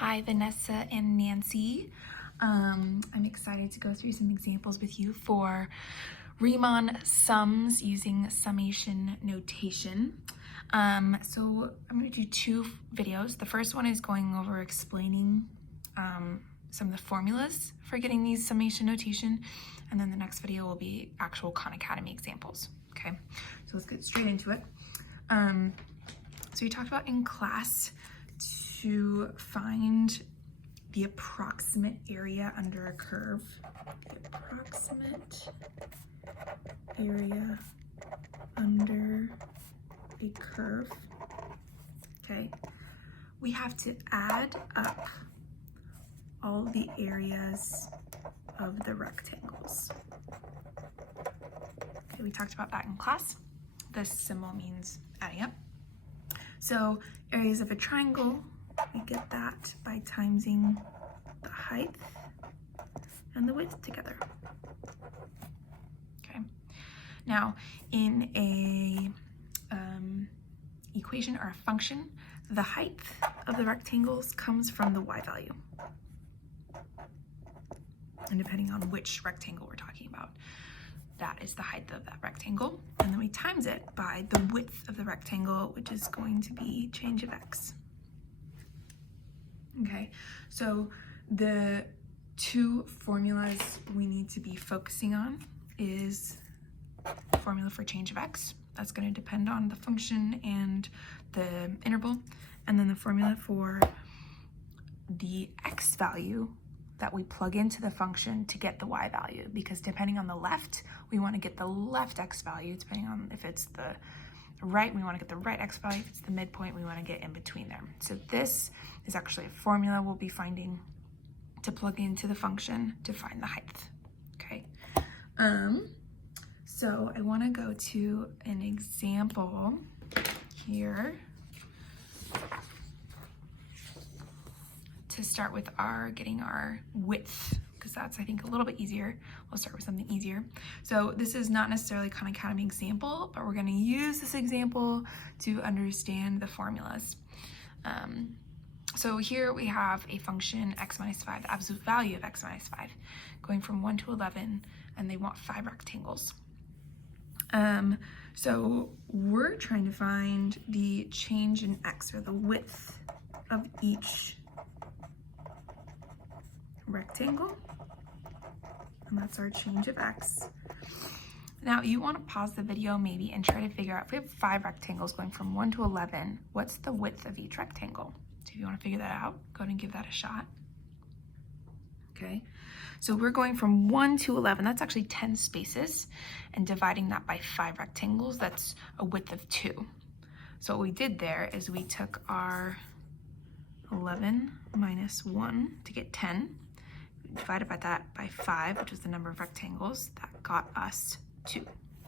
Hi, Vanessa and Nancy. I'm excited to go through some examples with you for Riemann sums using summation notation. So I'm going to do two videos. The first one is going over explaining some of the formulas for getting these summation notation, and then the next video will be actual Khan Academy examples. Okay, so let's get straight into it. So we talked about in class to find the approximate area under a curve. The approximate area under a curve. Okay, we have to add up all the areas of the rectangles. Okay, we talked about that in class. This symbol means adding up. So areas of a triangle, we get that by timesing the height and the width together. Okay. Now, in a equation or a function, the height of the rectangles comes from the y value. And depending on which rectangle we're talking about, that is the height of that rectangle. And then we times it by the width of the rectangle, which is going to be change of x. Okay, so the two formulas we need to be focusing on is the formula for change of x. That's going to depend on the function and the interval. And then the formula for the x value that we plug into the function to get the y value, because depending on the left, we want to get the left x value. Depending on if it's the right, we want to get the right x value. If it's the midpoint, we want to get in between there. So this is actually a formula we'll be finding to plug into the function to find the height. Okay. So I want to go to an example here to start with getting our width, because that's, I think, a little bit easier. We'll start with something easier. So this is not necessarily Khan Academy example, but we're going to use this example to understand the formulas. So here we have a function x minus 5, the absolute value of x minus 5, going from 1 to 11, and they want 5 rectangles. So we're trying to find the change in x, or the width of each rectangle, and that's our change of x. Now you want to pause the video maybe and try to figure out, if we have 5 rectangles going from 1 to 11, what's the width of each rectangle? So if you want to figure that out, go ahead and give that a shot. Okay, so we're going from 1 to 11, that's actually 10 spaces, and dividing that by 5 rectangles, that's a width of 2. So what we did there is we took our 11 minus 1 to get 10, divided by that by 5, which is the number of rectangles, that got us 2.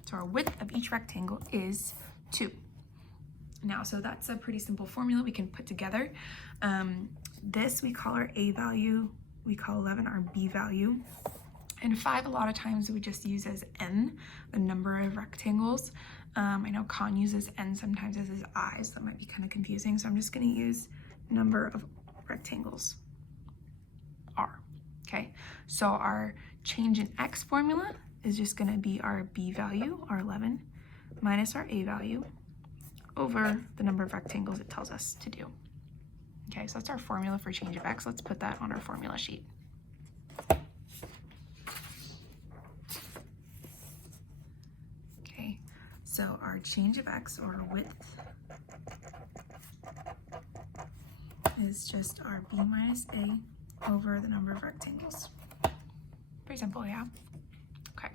So our width of each rectangle is 2. Now, so that's a pretty simple formula we can put together. This we call our A value, we call 11 our B value, and 5 a lot of times we just use as n, the number of rectangles. I know Khan uses n sometimes as his I, so that might be kind of confusing, so I'm just going to use number of rectangles, r. Okay, so our change in x formula is just going to be our b value, our 11, minus our a value over the number of rectangles it tells us to do. Okay, so that's our formula for change of x. Let's put that on our formula sheet. Okay, so our change of x, or width, is just our b minus a over the number of rectangles. Pretty simple, yeah? Okay.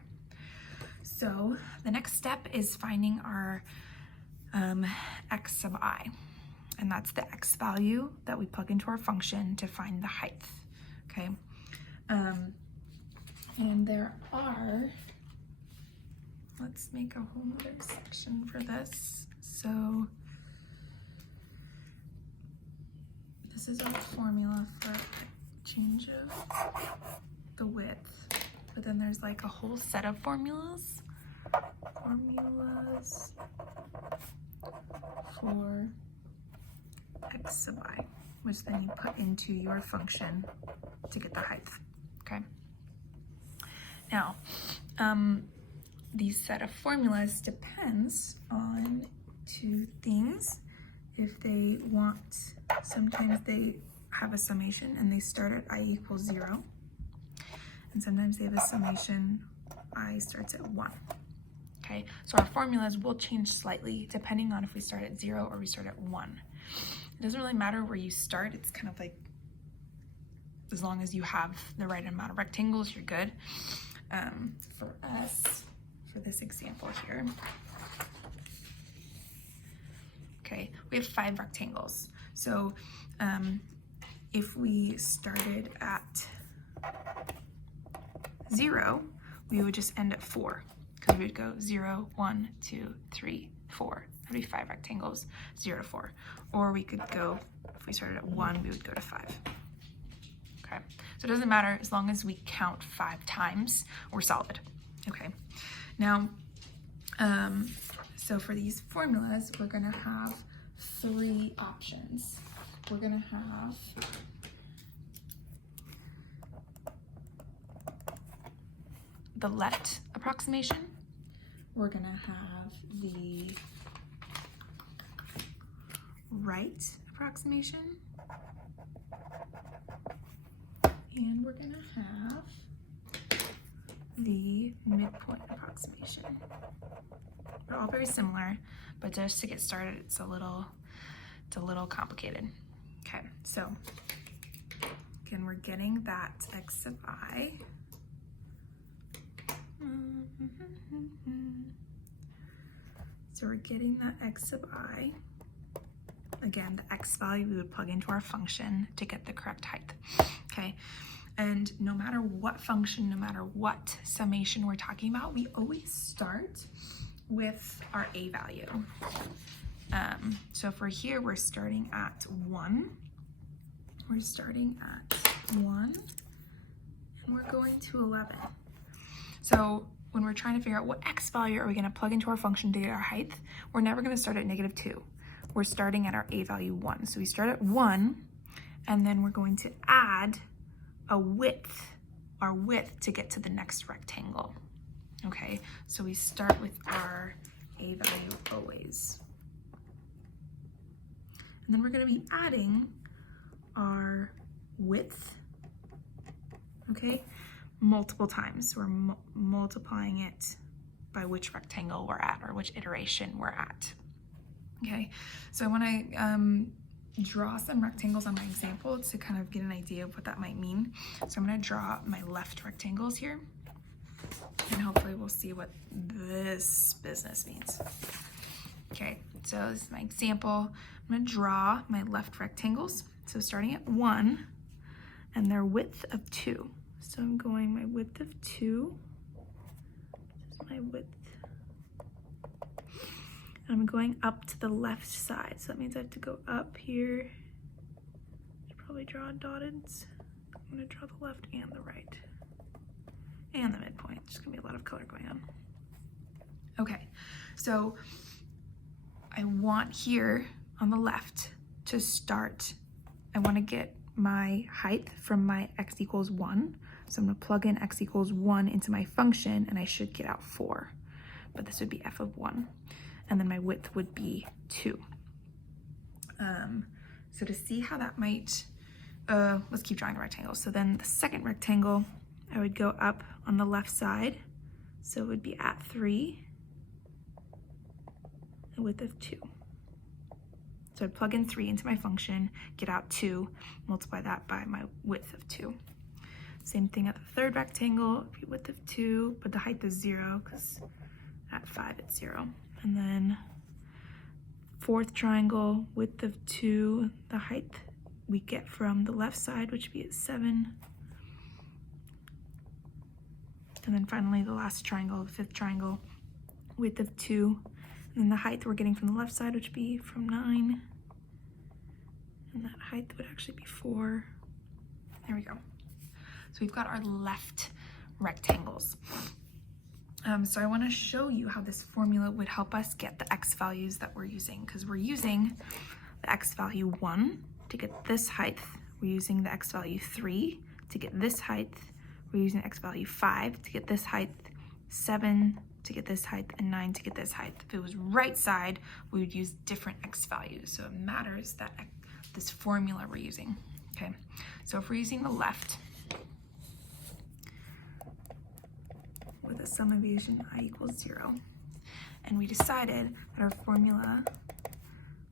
So the next step is finding our x sub I, and that's the x value that we plug into our function to find the height. Okay. And there are, let's make a whole other section for this. So this is our formula for change of the width, but then there's like a whole set of formulas for x sub I. which then you put into your function to get the height, okay? Now, these set of formulas depends on two things. If they want, sometimes they have a summation and they start at I equals 0. And sometimes they have a summation, I starts at 1. Okay, so our formulas will change slightly depending on if we start at 0 or we start at 1. It doesn't really matter where you start. It's kind of like, as long as you have the right amount of rectangles, you're good. For us, for this example here, okay, we have 5 rectangles. So if we started at 0, we would just end at 4, because we would go 0, 1, 2, 3, 4. That would be 5 rectangles, 0 to 4. Or we could go, if we started at 1, we would go to 5. Okay, so it doesn't matter, as long as we count 5 times, we're solid. Okay, now, so for these formulas, we're gonna have 3 options. We're gonna have the left approximation, we're gonna have the right approximation, and we're gonna have the midpoint approximation. They're all very similar, but just to get started, it's a little complicated. Okay, so again, we're getting that x of I. So we're getting that x of I. Again, the x value we would plug into our function to get the correct height. Okay, and no matter what function, no matter what summation we're talking about, we always start with our a value. So for here, we're starting at 1. We're starting at 1, and we're going to 11. So when we're trying to figure out what x value are we going to plug into our function to get our height, we're never going to start at -2. We're starting at our a value 1. So we start at 1, and then we're going to add a width, our width, to get to the next rectangle. Okay, so we start with our a value always. And then we're going to be adding our width, okay, multiple times. We're multiplying it by which rectangle we're at, or which iteration we're at. Okay, so when I draw some rectangles on my example to kind of get an idea of what that might mean. So I'm going to draw my left rectangles here, and hopefully we'll see what this business means. Okay, so this is my example. I'm going to draw my left rectangles. So starting at 1, and their width of 2. So I'm going my width of 2. This is my width. And I'm going up to the left side. So that means I have to go up here. Should probably draw dotted. I'm going to draw the left and the right. And the midpoint. There's going to be a lot of color going on. Okay, so I want here on the left to start, I want to get my height from my x equals 1. So I'm going to plug in x equals 1 into my function, and I should get out 4. But this would be f of 1. And then my width would be 2. So to see how that might, let's keep drawing the rectangles. So then the second rectangle, I would go up on the left side. So it would be at 3, a width of 2. So I'd plug in 3 into my function, get out 2, multiply that by my width of 2. Same thing at the third rectangle, it'd be width of 2, but the height is 0, because at 5 it's 0. And then fourth triangle, width of 2, the height we get from the left side, which would be at 7. And then finally the last triangle, the fifth triangle, width of 2. And then the height we're getting from the left side, which would be from 9. And that height would actually be 4. There we go. So we've got our left rectangles. So I want to show you how this formula would help us get the x values that we're using, because we're using the x value 1 to get this height, we're using the x value 3. To get this height, we're using x value 5. To get this height, 7 to get this height, and 9 to get this height. If it was right side, we would use different x values. So it matters that this formula we're using. Okay, so if we're using the left with a summation I equals 0, and we decided that our formula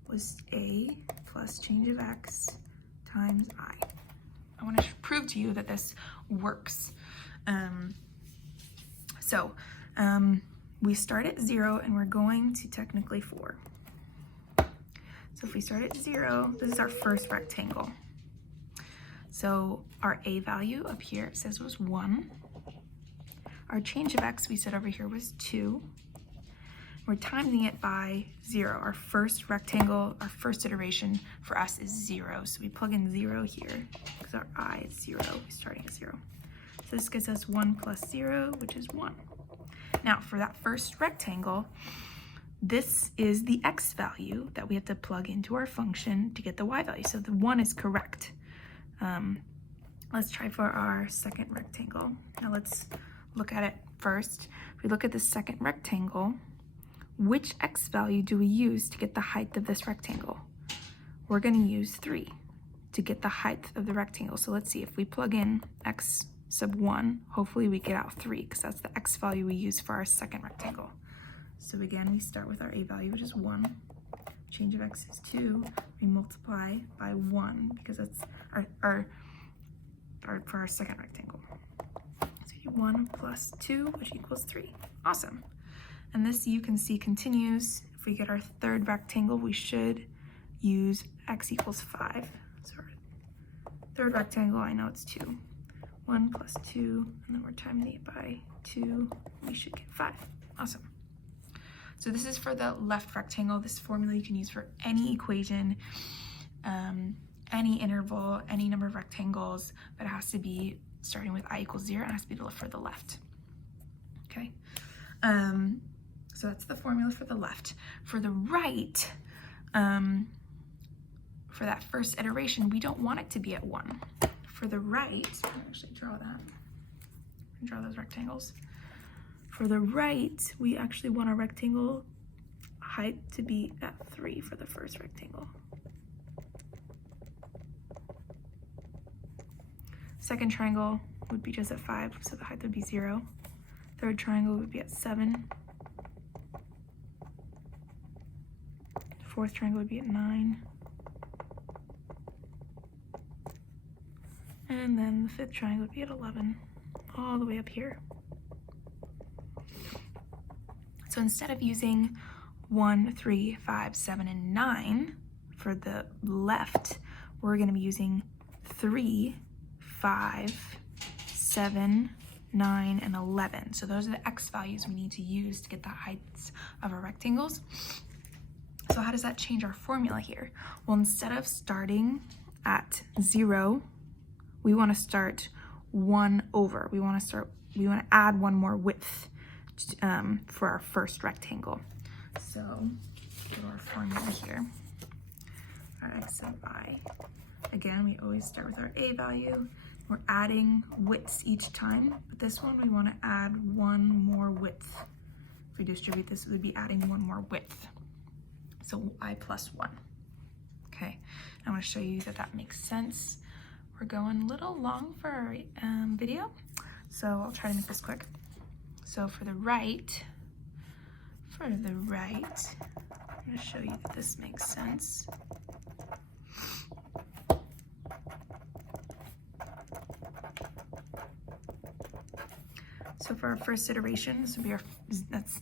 was a plus change of x times I. I want to prove to you that this works. We start at 0 and we're going to technically 4. So if we start at 0, this is our first rectangle. So our a value up here, it says was 1. Our change of x we said over here was 2. We're timing it by 0. Our first rectangle, our first iteration for us is 0. So we plug in 0 here because our I is 0. We're starting at 0. So this gives us 1 plus 0, which is 1. Now for that first rectangle, this is the x value that we have to plug into our function to get the y value. So the 1 is correct. Let's try for our second rectangle. Now let's look at it first. If we look at the second rectangle, which x value do we use to get the height of this rectangle? We're going to use 3 to get the height of the rectangle. So let's see, if we plug in x sub 1, hopefully we get out 3 because that's the x value we use for our second rectangle. So again, we start with our a value, which is 1. Change of x is 2. We multiply by 1 because that's for our second rectangle. So 1 plus 2, which equals 3. Awesome. And this you can see continues. If we get our third rectangle, we should use x equals 5. So our third rectangle, I know it's 2. 1 plus 2, and then we're timing it by 2. We should get 5. Awesome. So this is for the left rectangle. This formula you can use for any equation, any interval, any number of rectangles, but it has to be starting with I equals 0. It has to be for the left. Okay. So that's the formula for the left. For the right, for that first iteration, we don't want it to be at 1. For the right, I'll actually draw that. Draw those rectangles. For the right, we actually want our rectangle height to be at 3 for the first rectangle. Second triangle would be just at 5, so the height would be 0. Third triangle would be at 7. Fourth triangle would be at 9. And then the fifth triangle would be at 11, all the way up here. So instead of using 1, 3, 5, 7, and 9 for the left, we're going to be using 3, 5, 7, 9, and 11. So those are the x values we need to use to get the heights of our rectangles. So how does that change our formula here? Well, instead of starting at 0, we want to start 1 over. We want to add 1 more width for our first rectangle. So go to our formula here. Our x sub I. Again, we always start with our a value. We're adding widths each time, but this one we want to add 1 more width. If we distribute this, we would be adding 1 more width. So I plus 1. Okay, I want to show you that that makes sense. We're going a little long for our video, so I'll try to make this quick. So for the right, I'm going to show you that this makes sense. So for our first iteration, this would be that's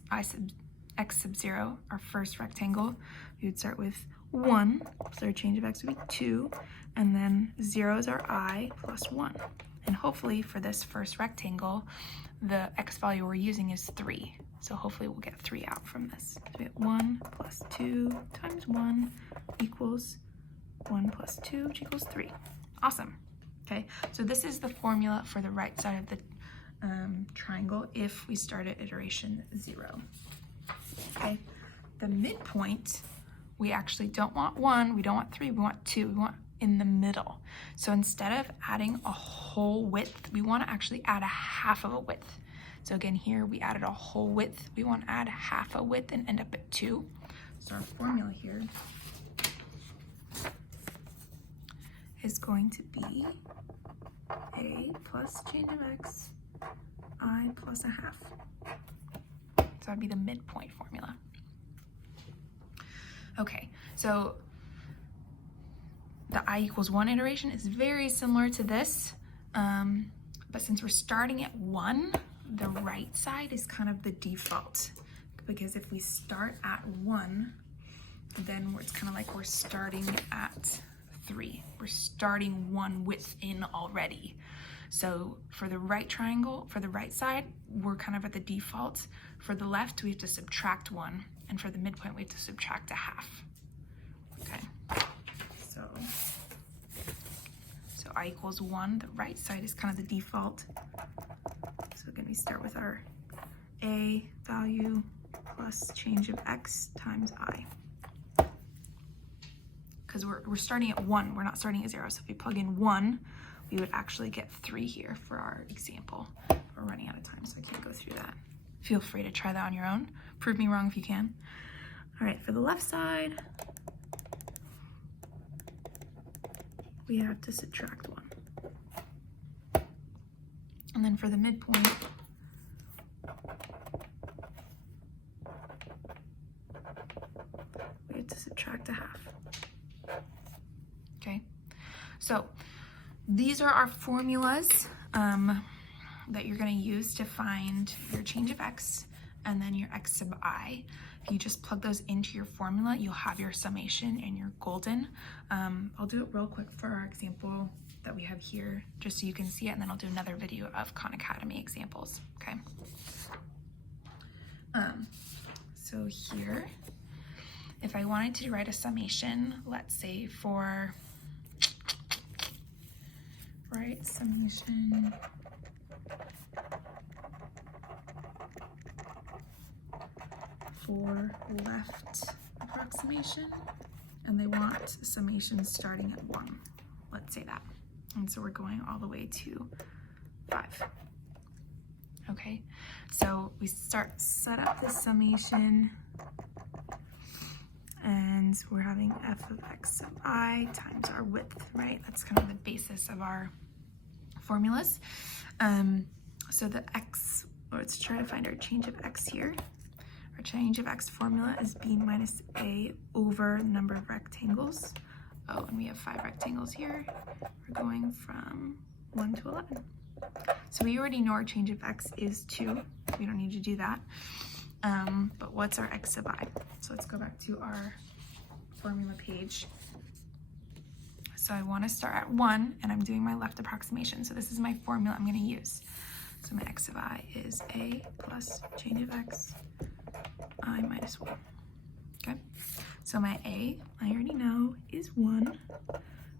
x sub 0, our first rectangle. We would start with 1, so our change of x would be 2, and then 0 is our I plus 1. And hopefully for this first rectangle, the x value we're using is 3. So hopefully we'll get 3 out from this. So we get 1 plus 2 times 1 equals 1 plus 2, which equals 3. Awesome. Okay, so this is the formula for the right side of the triangle if we start at iteration 0. Okay, the midpoint, we actually don't want 1, we don't want 3, we want 2. We want in the middle. So instead of adding a whole width, we want to actually add a half of a width. So again, here we added a whole width. We want to add half a width and end up at 2. So our formula here is going to be a plus change of x, I plus a half. So that'd be the midpoint formula. Okay, so the I equals 1 iteration is very similar to this, but since we're starting at 1, the right side is kind of the default, because if we start at 1, then it's kind of like we're starting at 3. We're starting 1 width in already. So for the right triangle, for the right side, we're kind of at the default. For the left, we have to subtract 1, and for the midpoint, we have to subtract a half. Okay, so I equals 1, the right side is kind of the default. So again, we start with our A value plus change of x times I. Because we're starting at 1, we're not starting at 0. So if we plug in 1, we would actually get 3 here for our example. We're running out of time, so I can't go through that. Feel free to try that on your own. Prove me wrong if you can. All right, for the left side, we have to subtract 1. And then for the midpoint, we have to subtract a half. Okay, so these are our formulas that you're going to use to find your change of x and then your x sub I. If you just plug those into your formula, you'll have your summation and you're golden. I'll do it real quick for our example that we have here, just so you can see it, and then I'll do another video of Khan Academy examples, okay? So here, if I wanted to write a summation, let's say for, right, summation for left approximation, and they want summation starting at 1. Let's say that. And so we're going all the way to 5. Okay, so we set up the summation, and we're having f of x sub I times our width, right? That's kind of the basis of our formulas. So the x, let's try to find our change of x here. Our change of x formula is b minus a over the number of rectangles. Oh, and we have 5 rectangles here. We're going from 1 to 11. So we already know our change of x is 2. We don't need to do that. But what's our x sub I? So let's go back to our formula page. So I want to start at 1, and I'm doing my left approximation. So this is my formula I'm going to use. So my x sub I is a plus change of x, I minus 1. Okay, so my a, I already know, is 1,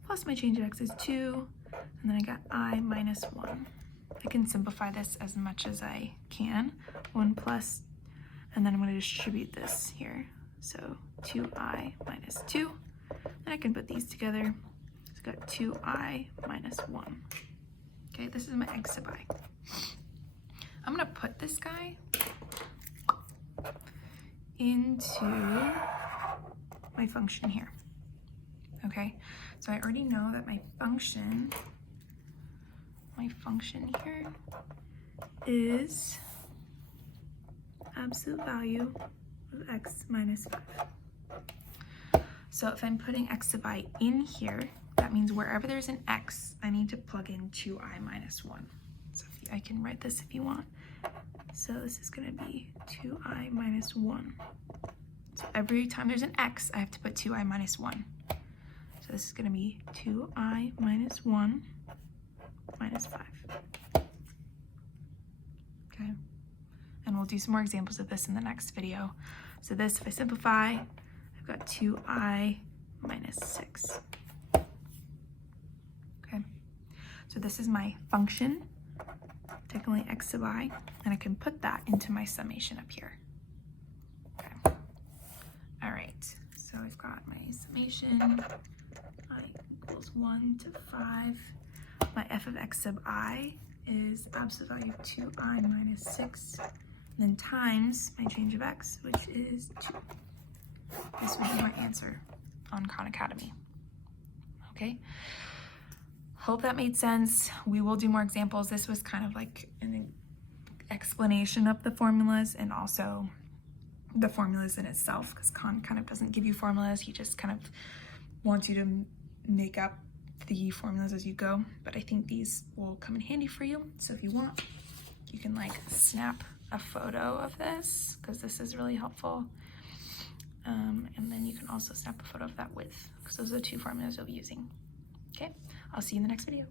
plus my change of x is 2, and then I got I minus 1. I can simplify this as much as I can. 1 plus, and then I'm going to distribute this here. So 2I minus 2, and I can put these together. So I've got 2I minus 1. Okay, this is my x sub I. I'm going to put this guy into my function here. Okay, so I already know that my function here is absolute value of x minus 5. So if I'm putting x sub I in here, that means wherever there's an x, I need to plug in 2I minus 1. So I can write this if you want. So this is going to be 2I minus 1. So every time there's an x, I have to put 2I minus 1. So this is going to be 2I minus 1 minus 5. Okay. And we'll do some more examples of this in the next video. So this, if I simplify, I've got 2I minus 6. Okay. So this is my function, technically x sub I, and I can put that into my summation up here. Okay. All right, so I've got my summation, I equals 1 to 5. My f of x sub I is absolute value of 2i minus 6, and then times my change of x, which is 2. This would be my answer on Khan Academy. Okay, hope that made sense. We will do more examples. This was kind of like an explanation of the formulas and also the formulas in itself, because Khan kind of doesn't give you formulas. He just kind of wants you to make up the formulas as you go, but I think these will come in handy for you. So if you want, you can like snap a photo of this, because this is really helpful. And then you can also snap a photo of that width, because those are the two formulas you'll be using. Okay, I'll see you in the next video.